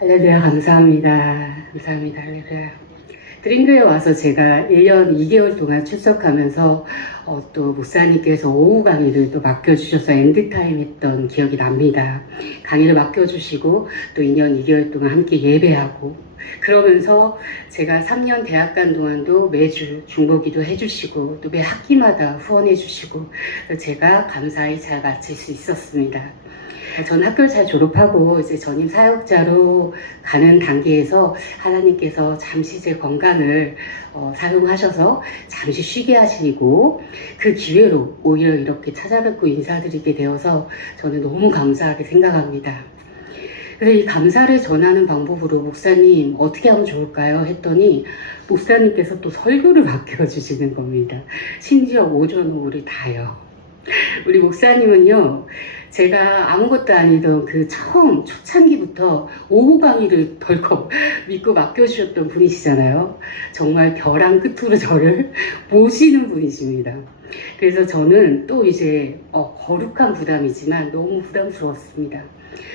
할렐루야, 감사합니다. 감사합니다. 할렐루야. 드림교회 와서 제가 1년 2개월 동안 출석하면서 또 목사님께서 오후 강의를 또 맡겨주셔서 엔드타임 했던 기억이 납니다. 강의를 맡겨주시고 또 2년 2개월 동안 함께 예배하고 그러면서 제가 3년 대학 간 동안도 매주 중보기도 해주시고 또 매 학기마다 후원해주시고 제가 감사히 잘 마칠 수 있었습니다. 전 학교를 잘 졸업하고 이제 전임 사역자로 가는 단계에서 하나님께서 잠시 제 건강을 사용하셔서 잠시 쉬게 하시고 그 기회로 오히려 이렇게 찾아뵙고 인사드리게 되어서 저는 너무 감사하게 생각합니다. 그래서 이 감사를 전하는 방법으로 목사님 어떻게 하면 좋을까요? 했더니 목사님께서 또 설교를 맡겨주시는 겁니다. 심지어 오전 오후를 다요. 우리 목사님은요, 제가 아무것도 아니던 그 처음 초창기부터 오후 강의를 덜컥 믿고 맡겨주셨던 분이시잖아요. 정말 벼랑 끝으로 저를 모시는 분이십니다. 그래서 저는 또 이제 거룩한 부담이지만 너무 부담스러웠습니다.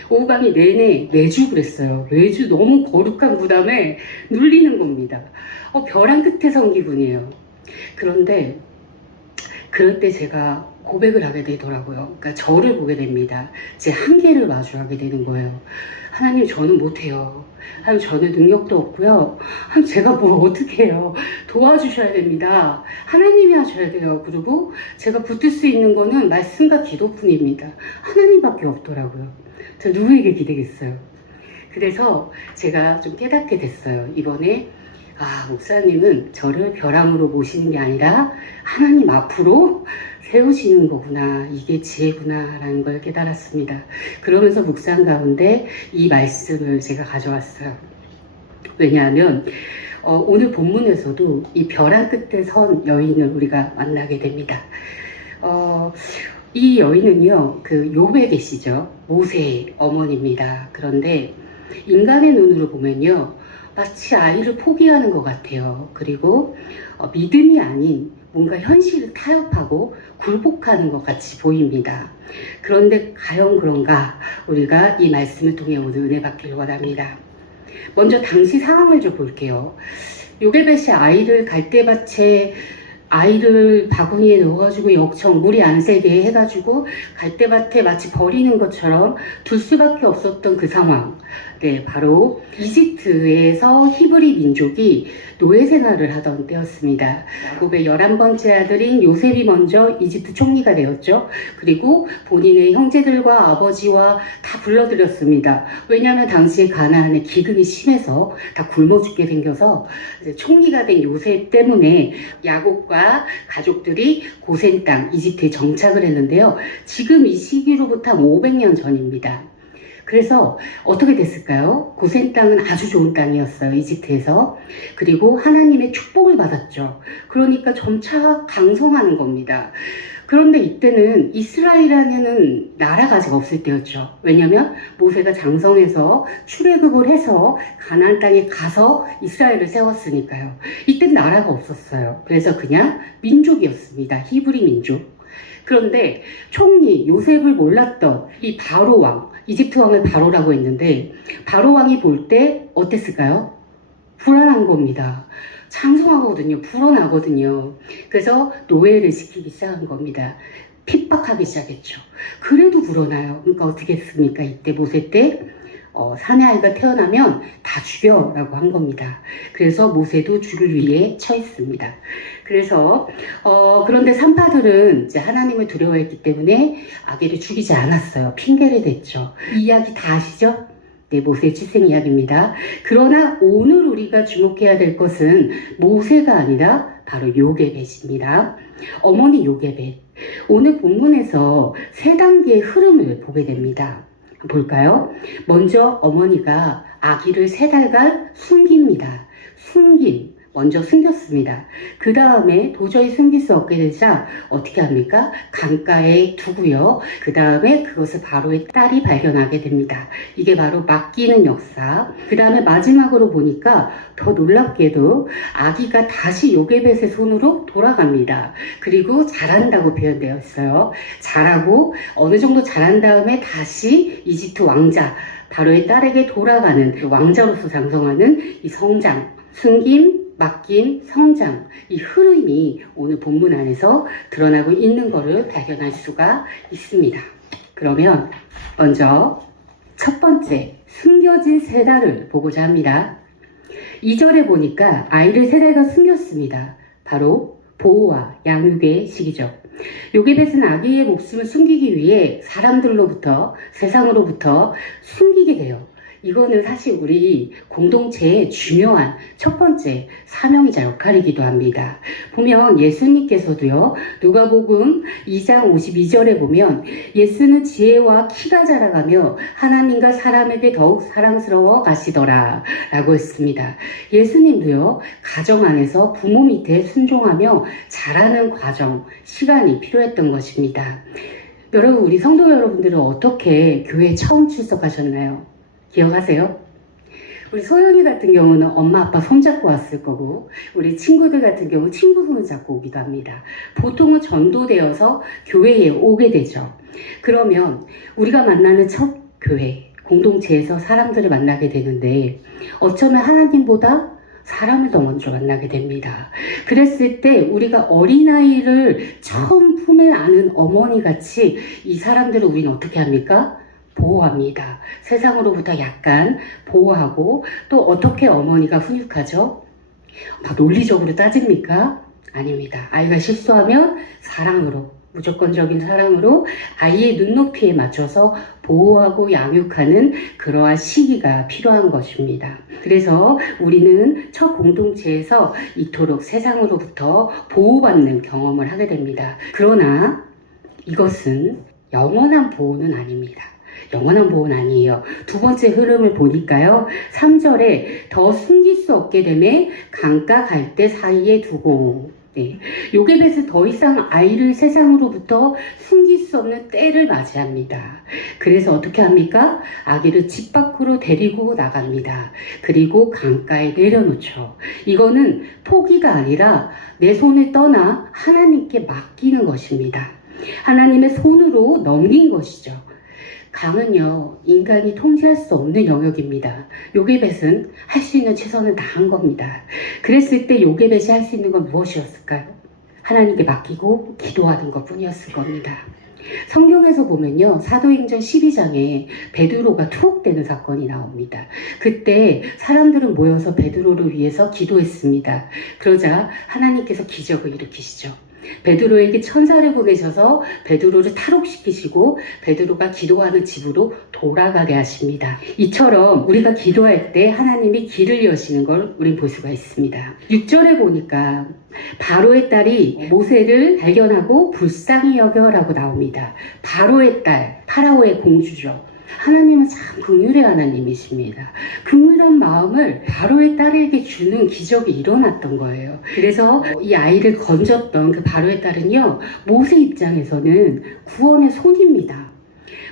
오후 강의 내내 매주 그랬어요. 매주 너무 거룩한 부담에 눌리는 겁니다. 벼랑 끝에 선 기분이에요. 그런데 그럴 때 제가 고백을 하게 되더라고요. 그러니까 저를 보게 됩니다. 제 한계를 마주하게 되는 거예요. 하나님, 저는 못해요. 하나님, 저는 능력도 없고요. 하나님, 제가 뭘 어떻게 해요. 도와주셔야 됩니다. 하나님이 하셔야 돼요. 그리고 제가 붙을 수 있는 거는 말씀과 기도뿐입니다. 하나님밖에 없더라고요. 저 누구에게 기대겠어요. 그래서 제가 좀 깨닫게 됐어요. 이번에 목사님은 저를 벼랑으로 모시는 게 아니라 하나님 앞으로 세우시는 거구나. 이게 지혜구나 라는 걸 깨달았습니다. 그러면서 묵상 가운데 이 말씀을 제가 가져왔어요. 왜냐하면 오늘 본문에서도 이 벼랑 끝에 선 여인을 우리가 만나게 됩니다. 이 여인은요, 그 욥에 계시죠. 모세의 어머니입니다. 그런데 인간의 눈으로 보면요, 마치 아이를 포기하는 것 같아요. 그리고 믿음이 아닌 뭔가 현실을 타협하고 굴복하는 것 같이 보입니다. 그런데 과연 그런가? 우리가 이 말씀을 통해 오늘 은혜 받기를 원합니다. 먼저 당시 상황을 좀 볼게요. 요게벳이 아이를 갈대밭에 아이를 바구니에 넣어가지고 역청 물이 안 새게 해가지고 갈대밭에 마치 버리는 것처럼 둘 수밖에 없었던 그 상황. 네, 바로 이집트에서 히브리 민족이 노예 생활을 하던 때였습니다. 야곱의 11번째 아들인 요셉이 먼저 이집트 총리가 되었죠. 그리고 본인의 형제들과 아버지와 다 불러들였습니다. 왜냐하면 당시에 가나안에 기근이 심해서 다 굶어 죽게 생겨서 이제 총리가 된 요셉 때문에 야곱과 가족들이 고센 땅 이집트에 정착을 했는데요. 지금 이 시기로부터 500년 전입니다. 그래서 어떻게 됐을까요? 고센 땅은 아주 좋은 땅이었어요. 이집트에서. 그리고 하나님의 축복을 받았죠. 그러니까 점차 강성하는 겁니다. 그런데 이때는 이스라엘이라는 나라가 아직 없을 때였죠. 왜냐하면 모세가 장성해서 출애굽을 해서 가나안 땅에 가서 이스라엘을 세웠으니까요. 이때는 나라가 없었어요. 그래서 그냥 민족이었습니다. 히브리 민족. 그런데 총리 요셉을 몰랐던 이 바로 왕, 이집트 왕을 바로라고 했는데 바로 왕이 볼 때 어땠을까요? 불안한 겁니다. 장성하거든요. 불어나거든요. 그래서 노예를 시키기 시작한 겁니다. 핍박하기 시작했죠. 그래도 불어나요. 그러니까 어떻게 했습니까? 이때 모세 때 사내 아이가 태어나면 다 죽여라고 한 겁니다. 그래서 모세도 죽을 위에 처했습니다. 그래서 그런데 산파들은 이제 하나님을 두려워했기 때문에 아기를 죽이지 않았어요. 핑계를 댔죠. 이 이야기 다 아시죠? 네, 모세의 출생 이야기입니다. 그러나 오늘 우리가 주목해야 될 것은 모세가 아니라 바로 요게벳입니다. 어머니 요게벳. 오늘 본문에서 세 단계의 흐름을 보게 됩니다. 볼까요? 먼저 어머니가 아기를 3달간 숨깁니다. 먼저 숨겼습니다. 그 다음에 도저히 숨길 수 없게 되자 어떻게 합니까? 강가에 두고요. 그 다음에 그것을 바로의 딸이 발견하게 됩니다. 이게 바로 맡기는 역사. 그 다음에 마지막으로 보니까 더 놀랍게도 아기가 다시 요게벳의 손으로 돌아갑니다. 그리고 자란다고 표현되어 있어요. 자라고 어느 정도 자란 다음에 다시 이집트 왕자 바로의 딸에게 돌아가는 그 왕자로서 장성하는 이 성장, 숨김, 맡김, 성장, 이 흐름이 오늘 본문 안에서 드러나고 있는 것을 발견할 수가 있습니다. 그러면 먼저 첫 번째, 숨겨진 세 달을 보고자 합니다. 2절에 보니까 아이를 세 달간 숨겼습니다. 바로 보호와 양육의 시기죠. 요게벳은 아기의 목숨을 숨기기 위해 사람들로부터, 세상으로부터 숨기게 돼요. 이거는 사실 우리 공동체의 중요한 첫 번째 사명이자 역할이기도 합니다. 보면 예수님께서도요, 누가복음 2장 52절에 보면 예수는 지혜와 키가 자라가며 하나님과 사람에게 더욱 사랑스러워 가시더라 라고 했습니다. 예수님도요, 가정 안에서 부모 밑에 순종하며 자라는 과정, 시간이 필요했던 것입니다. 여러분, 우리 성도 여러분들은 어떻게 교회에 처음 출석하셨나요? 기억하세요? 우리 소연이 같은 경우는 엄마 아빠 손잡고 왔을 거고, 우리 친구들 같은 경우 친구 손을 잡고 오기도 합니다. 보통은 전도되어서 교회에 오게 되죠. 그러면 우리가 만나는 첫 교회, 공동체에서 사람들을 만나게 되는데 어쩌면 하나님보다 사람을 더 먼저 만나게 됩니다. 그랬을 때 우리가 어린아이를 처음 품에 안은 어머니같이 이 사람들을 우리는 어떻게 합니까? 보호합니다. 세상으로부터 약간 보호하고, 또 어떻게 어머니가 훈육하죠? 막 논리적으로 따집니까? 아닙니다. 아이가 실수하면 사랑으로, 무조건적인 사랑으로 아이의 눈높이에 맞춰서 보호하고 양육하는 그러한 시기가 필요한 것입니다. 그래서 우리는 첫 공동체에서 이토록 세상으로부터 보호받는 경험을 하게 됩니다. 그러나 이것은 영원한 보호는 아닙니다. 영원한 보호는 아니에요. 두 번째 흐름을 보니까요, 3절에 더 숨길 수 없게 되매 강가 갈대 사이에 두고, 네. 요게벳은 더 이상 아이를 세상으로부터 숨길 수 없는 때를 맞이합니다. 그래서 어떻게 합니까? 아기를 집 밖으로 데리고 나갑니다. 그리고 강가에 내려놓죠. 이거는 포기가 아니라 내 손을 떠나 하나님께 맡기는 것입니다. 하나님의 손으로 넘긴 것이죠. 강은요, 인간이 통제할 수 없는 영역입니다. 요게벳은 할 수 있는 최선을 다한 겁니다. 그랬을 때 요게벳이 할 수 있는 건 무엇이었을까요? 하나님께 맡기고 기도하는 것 뿐이었을 겁니다. 성경에서 보면요, 사도행전 12장에 베드로가 투옥되는 사건이 나옵니다. 그때 사람들은 모여서 베드로를 위해서 기도했습니다. 그러자 하나님께서 기적을 일으키시죠. 베드로에게 천사를 보내셔서 베드로를 탈옥시키시고 베드로가 기도하는 집으로 돌아가게 하십니다. 이처럼 우리가 기도할 때 하나님이 길을 여시는 걸 우린 볼 수가 있습니다. 6절에 보니까 바로의 딸이 모세를 발견하고 불쌍히 여겨라고 나옵니다. 바로의 딸, 파라오의 공주죠. 하나님은 참 긍휼의 하나님이십니다. 긍휼한 마음을 바로의 딸에게 주는 기적이 일어났던 거예요. 그래서 이 아이를 건졌던 그 바로의 딸은요, 모세 입장에서는 구원의 손입니다.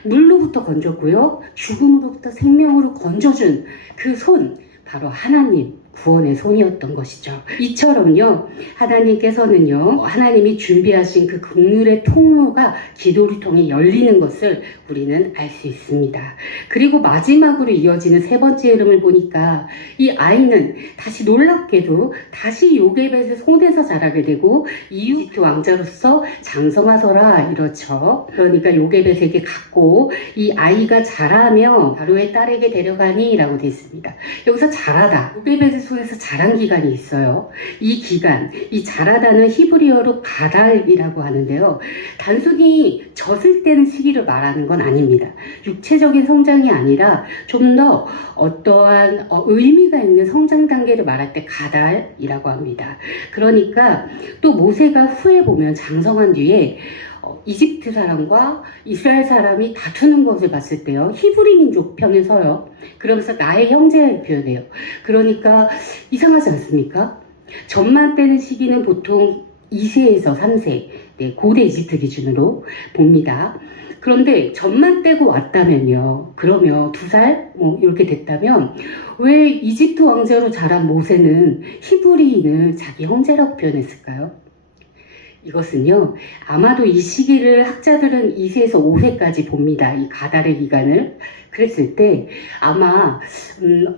물로부터 건졌고요, 죽음으로부터 생명으로 건져준 그 손, 바로 하나님, 구원의 손이었던 것이죠. 이처럼요, 하나님께서는요, 하나님이 준비하신 그 긍휼의 통로가 기도를 통해 열리는 것을 우리는 알 수 있습니다. 그리고 마지막으로 이어지는 세 번째 흐름을 보니까 이 아이는 다시 놀랍게도 다시 요게벳의 손에서 자라게 되고 이집트 왕자로서 장성하더라, 이렇죠. 그러니까 요게벳에게 갔고 이 아이가 자라며 바로의 딸에게 데려가니 라고 되어 있습니다. 여기서 자라다, 요게벳의 손에서 자란 기간이 있어요. 이 기간, 이 자라다는 히브리어로 가달이라고 하는데요, 단순히 젖을 때는 시기를 말하는 건 아닙니다. 육체적인 성장이 아니라 좀 더 어떠한 의미가 있는 성장 단계를 말할 때 가달이라고 합니다. 그러니까 또 모세가 후에 보면 장성한 뒤에 이집트 사람과 이스라엘 사람이 다투는 것을 봤을 때요, 히브리 민족 편에 서요. 그러면서 나의 형제를 표현해요. 그러니까 이상하지 않습니까? 젖만 떼는 시기는 보통 2세에서 3세, 네, 고대 이집트 기준으로 봅니다. 그런데 젖만 떼고 왔다면요, 그러면 2살 이렇게 됐다면 왜 이집트 왕자로 자란 모세는 히브리인을 자기 형제라고 표현했을까요? 이것은요, 아마도 이 시기를 학자들은 2세에서 5세까지 봅니다. 이 가달의 기간을. 그랬을 때 아마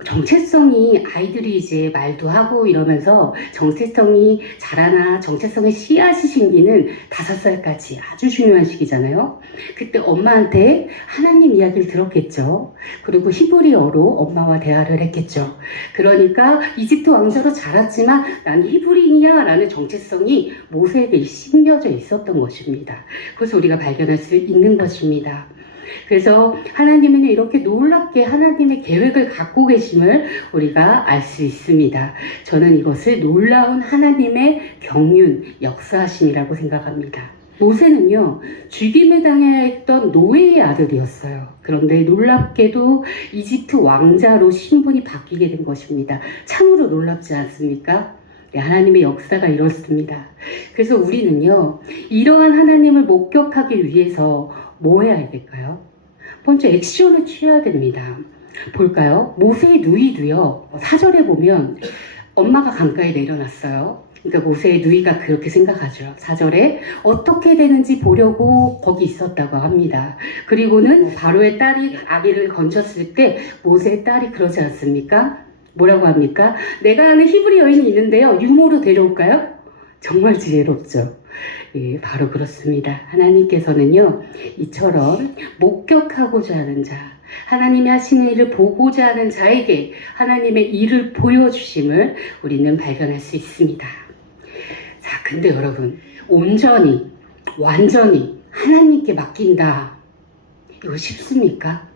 정체성이 아이들이 이제 말도 하고 이러면서 정체성이 자라나 정체성의 씨앗이 생기는 5살까지 아주 중요한 시기잖아요. 그때 엄마한테 하나님 이야기를 들었겠죠. 그리고 히브리어로 엄마와 대화를 했겠죠. 그러니까 이집트 왕자로 자랐지만 난 히브리인이야 라는 정체성이 모세에게 심겨져 있었던 것입니다. 그래서 우리가 발견할 수 있는 것입니다. 그래서 하나님은 이렇게 놀랍게 하나님의 계획을 갖고 계심을 우리가 알 수 있습니다. 저는 이것을 놀라운 하나님의 경륜, 역사하심이라고 생각합니다. 모세는요, 죽임을 당해야 했던 노예의 아들이었어요. 그런데 놀랍게도 이집트 왕자로 신분이 바뀌게 된 것입니다. 참으로 놀랍지 않습니까? 네, 하나님의 역사가 이렇습니다. 그래서 우리는요, 이러한 하나님을 목격하기 위해서 뭐 해야 될까요? 먼저 액션을 취해야 됩니다. 볼까요? 모세의 누이도요, 4절에 보면 엄마가 강가에 내려놨어요. 그러니까 모세의 누이가 그렇게 생각하죠. 4절에 어떻게 되는지 보려고 거기 있었다고 합니다. 그리고는 바로의 딸이 아기를 건졌을 때 모세의 딸이 그러지 않습니까? 뭐라고 합니까? 내가 아는 히브리 여인이 있는데요. 유모로 데려올까요? 정말 지혜롭죠. 예, 바로 그렇습니다. 하나님께서는요, 이처럼 목격하고자 하는 자, 하나님이 하시는 일을 보고자 하는 자에게 하나님의 일을 보여주심을 우리는 발견할 수 있습니다. 자, 근데 여러분, 온전히, 완전히 하나님께 맡긴다. 이거 쉽습니까?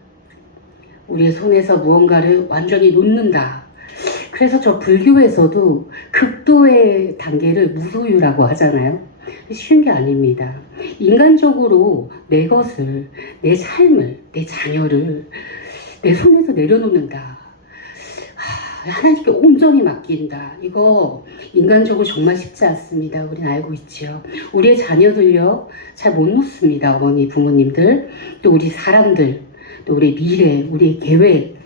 우리의 손에서 무언가를 완전히 놓는다. 그래서 저 불교에서도 극도의 단계를 무소유라고 하잖아요. 쉬운 게 아닙니다. 인간적으로 내 것을, 내 삶을, 내 자녀를 내 손에서 내려놓는다. 하나님께 온전히 맡긴다. 이거 인간적으로 정말 쉽지 않습니다. 우리는 알고 있죠. 우리의 자녀들요, 잘 못 놓습니다. 어머니, 부모님들, 또 우리 사람들, 또 우리의 미래, 우리의 계획,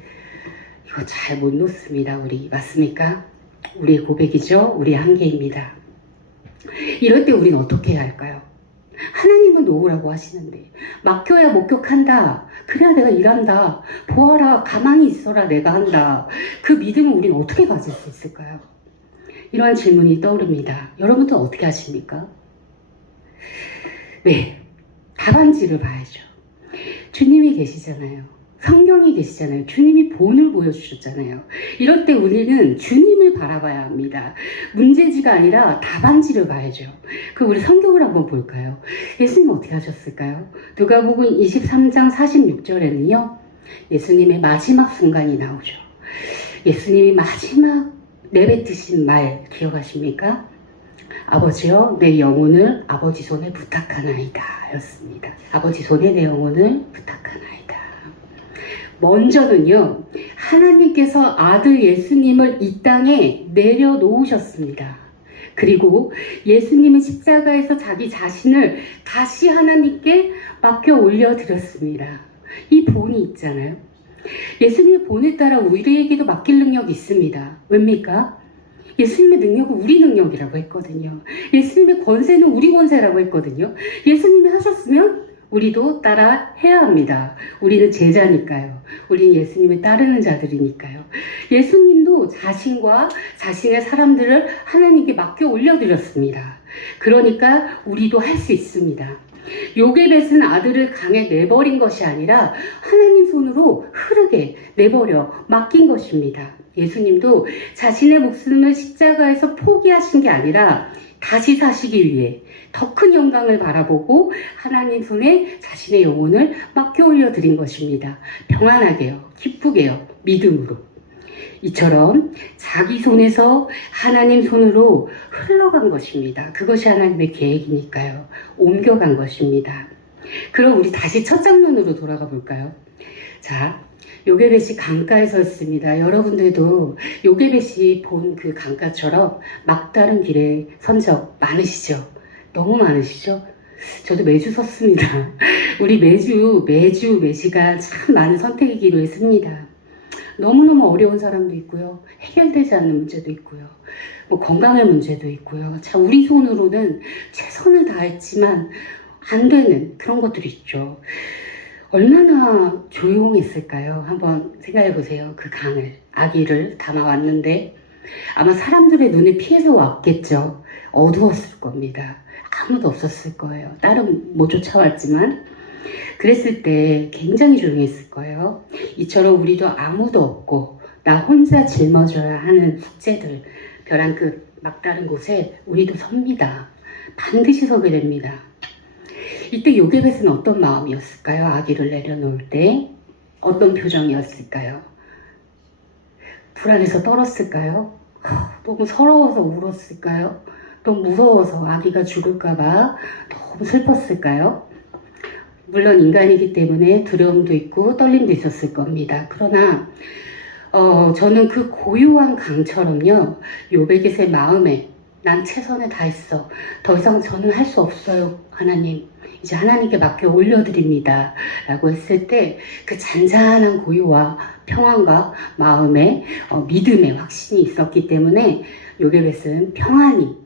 이거 잘 못 놓습니다. 우리 맞습니까? 우리의 고백이죠. 우리의 한계입니다. 이럴 때 우리는 어떻게 해야 할까요? 하나님은 놓으라고 하시는데 맡겨야 목격한다. 그래야 내가 일한다. 보아라. 가만히 있어라. 내가 한다. 그 믿음을 우리는 어떻게 가질 수 있을까요? 이러한 질문이 떠오릅니다. 여러분들은 어떻게 하십니까? 네, 답안지를 봐야죠. 주님이 계시잖아요. 성경이 계시잖아요. 주님이 본을 보여주셨잖아요. 이럴 때 우리는 주님을 바라봐야 합니다. 문제지가 아니라 답안지를 봐야죠. 그럼 우리 성경을 한번 볼까요? 예수님 어떻게 하셨을까요? 누가복음 23장 46절에는요. 예수님의 마지막 순간이 나오죠. 예수님이 마지막 내뱉으신 말 기억하십니까? 아버지여, 내 영혼을 아버지 손에 부탁하나이다 였습니다. 아버지 손에 내 영혼을 부탁하나이다. 먼저는요, 하나님께서 아들 예수님을 이 땅에 내려놓으셨습니다. 그리고 예수님은 십자가에서 자기 자신을 다시 하나님께 맡겨 올려드렸습니다. 이 본이 있잖아요. 예수님의 본에 따라 우리에게도 맡길 능력이 있습니다. 왜입니까? 예수님의 능력은 우리 능력이라고 했거든요. 예수님의 권세는 우리 권세라고 했거든요. 예수님이 하셨으면 우리도 따라 해야 합니다. 우리는 제자니까요. 우리는 예수님을 따르는 자들이니까요. 예수님도 자신과 자신의 사람들을 하나님께 맡겨 올려드렸습니다. 그러니까 우리도 할 수 있습니다. 요게벳은 아들을 강에 내버린 것이 아니라 하나님 손으로 흐르게 내버려 맡긴 것입니다. 예수님도 자신의 목숨을 십자가에서 포기하신 게 아니라 다시 사시기 위해 더 큰 영광을 바라보고 하나님 손에 자신의 영혼을 맡겨 올려드린 것입니다. 평안하게요, 기쁘게요, 믿음으로. 이처럼 자기 손에서 하나님 손으로 흘러간 것입니다. 그것이 하나님의 계획이니까요. 옮겨간 것입니다. 그럼 우리 다시 첫 장면으로 돌아가 볼까요? 자, 요게벳이 강가에 섰습니다. 여러분들도 요게벳이 본 그 강가처럼 막다른 길에 선 적 많으시죠? 너무 많으시죠? 저도 매주 섰습니다. 우리 매시간 참 많은 선택의 기로에 씁니다. 너무너무 어려운 사람도 있고요. 해결되지 않는 문제도 있고요. 뭐 건강의 문제도 있고요. 참 우리 손으로는 최선을 다했지만 안 되는 그런 것들이 있죠. 얼마나 조용했을까요? 한번 생각해 보세요. 그 강을, 아기를 담아왔는데 아마 사람들의 눈에 피해서 왔겠죠. 어두웠을 겁니다. 아무도 없었을 거예요. 딸은 못 쫓아왔지만 그랬을 때 굉장히 조용했을 거예요. 이처럼 우리도 아무도 없고 나 혼자 짊어져야 하는 숙제들, 벼랑 끝 막다른 곳에 우리도 섭니다. 반드시 서게 됩니다. 이때 요게벳은 어떤 마음이었을까요? 아기를 내려놓을 때 어떤 표정이었을까요? 불안해서 떨었을까요? 너무 서러워서 울었을까요? 너무 무서워서 아기가 죽을까봐 너무 슬펐을까요? 물론 인간이기 때문에 두려움도 있고 떨림도 있었을 겁니다. 그러나 저는 그 고요한 강처럼요, 요베겟의 마음에 난 최선을 다했어. 더 이상 저는 할 수 없어요. 하나님. 이제 하나님께 맡겨 올려드립니다. 라고 했을 때 그 잔잔한 고요와 평안과 마음에 믿음의 확신이 있었기 때문에 요게벳은 평안히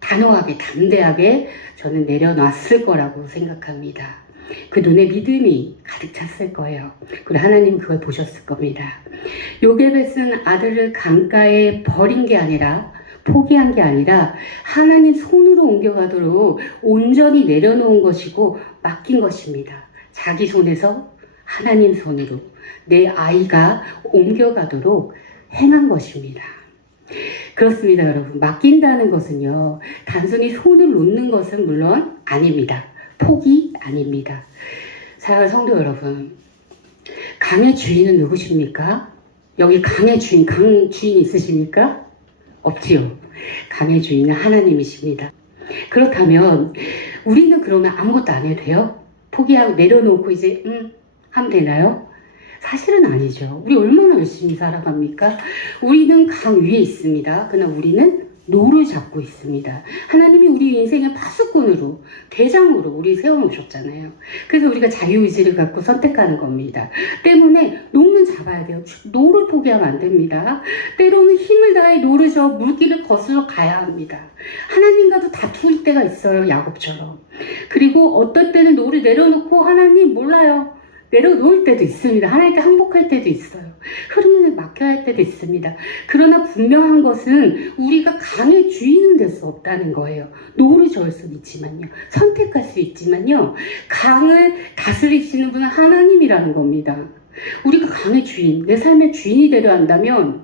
단호하게 담대하게 저는 내려놨을 거라고 생각합니다. 그 눈에 믿음이 가득 찼을 거예요. 그리고 하나님 그걸 보셨을 겁니다. 요게벳은 아들을 강가에 버린 게 아니라 포기한 게 아니라 하나님 손으로 옮겨가도록 온전히 내려놓은 것이고 맡긴 것입니다. 자기 손에서 하나님 손으로 내 아이가 옮겨가도록 행한 것입니다. 그렇습니다, 여러분. 맡긴다는 것은요, 단순히 손을 놓는 것은 물론 아닙니다. 포기 아닙니다. 사랑하는 성도 여러분, 강의 주인은 누구십니까? 여기 강의 주인, 강 주인 있으십니까? 없지요. 강의 주인은 하나님이십니다. 그렇다면 우리는 그러면 아무것도 안 해도 돼요? 포기하고 내려놓고 이제 하면 되나요? 사실은 아니죠. 우리 얼마나 열심히 살아갑니까? 우리는 강 위에 있습니다. 그러나 우리는 노를 잡고 있습니다. 하나님이 우리 인생의 파수꾼으로, 대장으로 우리 세워놓으셨잖아요. 그래서 우리가 자유의지를 갖고 선택하는 겁니다. 때문에 노는 잡아야 돼요. 노를 포기하면 안 됩니다. 때로는 힘을 다해 노를 저 물길을 거슬러 가야 합니다. 하나님과도 다툴 때가 있어요. 야곱처럼. 그리고 어떨 때는 노를 내려놓고 하나님 몰라요. 내려놓을 때도 있습니다. 하나님께 항복할 때도 있어요. 흐름을 맡겨야 할 때도 있습니다. 그러나 분명한 것은 우리가 강의 주인은 될 수 없다는 거예요. 노를 저을 수는 있지만요. 선택할 수 있지만요. 강을 다스리시는 분은 하나님이라는 겁니다. 우리가 강의 주인, 내 삶의 주인이 되려 한다면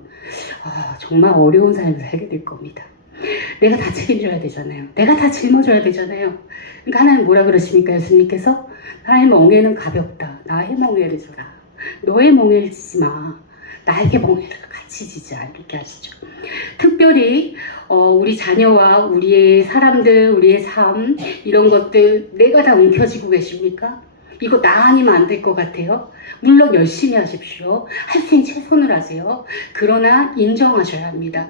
정말 어려운 삶을 살게 될 겁니다. 내가 다 책임져야 되잖아요. 내가 다 짊어져야 되잖아요. 그러니까 하나님 뭐라 그러십니까? 예수님께서 나의 멍에는 가볍다. 나의 멍에를 져라. 너의 멍에를 지지 마. 나에게 멍에를 같이 지자. 이렇게 하시죠. 특별히 우리 자녀와 우리의 사람들, 우리의 삶 이런 것들 내가 다 움켜쥐고 계십니까? 이거 나 아니면 안 될 것 같아요. 물론 열심히 하십시오. 할 수 있는 최선을 하세요. 그러나 인정하셔야 합니다.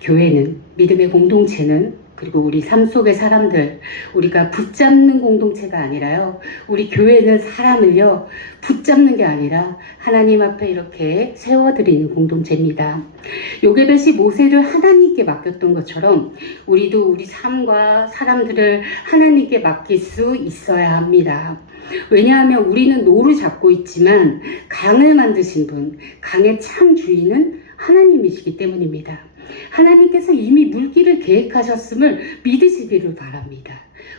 교회는 믿음의 공동체는 그리고 우리 삶 속의 사람들, 우리가 붙잡는 공동체가 아니라요. 우리 교회는 사람을요, 붙잡는 게 아니라 하나님 앞에 이렇게 세워드리는 공동체입니다. 요게벳이 모세를 하나님께 맡겼던 것처럼 우리도 우리 삶과 사람들을 하나님께 맡길 수 있어야 합니다. 왜냐하면 우리는 노를 잡고 있지만 강을 만드신 분, 강의 참 주인은 하나님이시기 때문입니다. 하나님께서 이미 물길을 계획하셨음을 믿으시기를 바랍니다.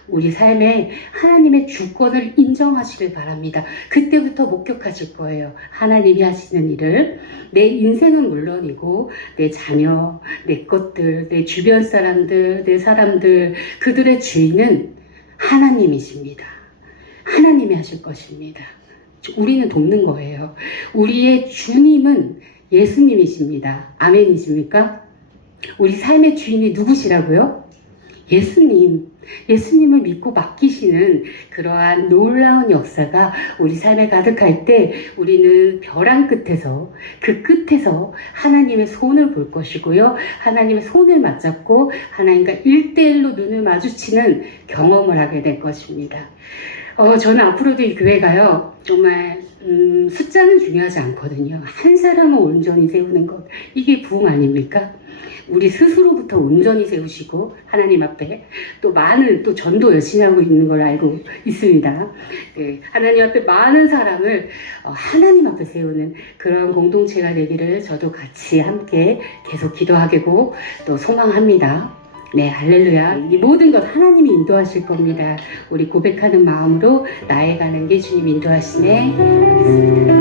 우리 삶에 하나님의 주권을 인정하시길 바랍니다. 그때부터 목격하실 거예요. 하나님이 하시는 일을. 내 인생은 물론이고 내 자녀, 내 것들, 내 주변 사람들, 내 사람들, 그들의 주인은 하나님이십니다. 하나님이 하실 것입니다. 우리는 돕는 거예요. 우리의 주님은 예수님이십니다. 아멘이십니까? 우리 삶의 주인이 누구시라고요? 예수님을 믿고 맡기시는 그러한 놀라운 역사가 우리 삶에 가득할 때 우리는 벼랑 끝에서 그 끝에서 하나님의 손을 볼 것이고요. 하나님의 손을 맞잡고 하나님과 1대1로 눈을 마주치는 경험을 하게 될 것입니다. 저는 앞으로도 이 교회가요, 정말 숫자는 중요하지 않거든요. 한 사람을 온전히 세우는 것, 이게 부흥 아닙니까? 우리 스스로부터 온전히 세우시고 하나님 앞에 또 많은 또 전도 열심히 하고 있는 걸 알고 있습니다. 예, 하나님 앞에 많은 사람을 하나님 앞에 세우는 그런 공동체가 되기를 저도 같이 함께 계속 기도하고 또 소망합니다. 네, 할렐루야. 이 모든 것 하나님이 인도하실 겁니다. 우리 고백하는 마음으로 나아가는 게 주님 인도하시네.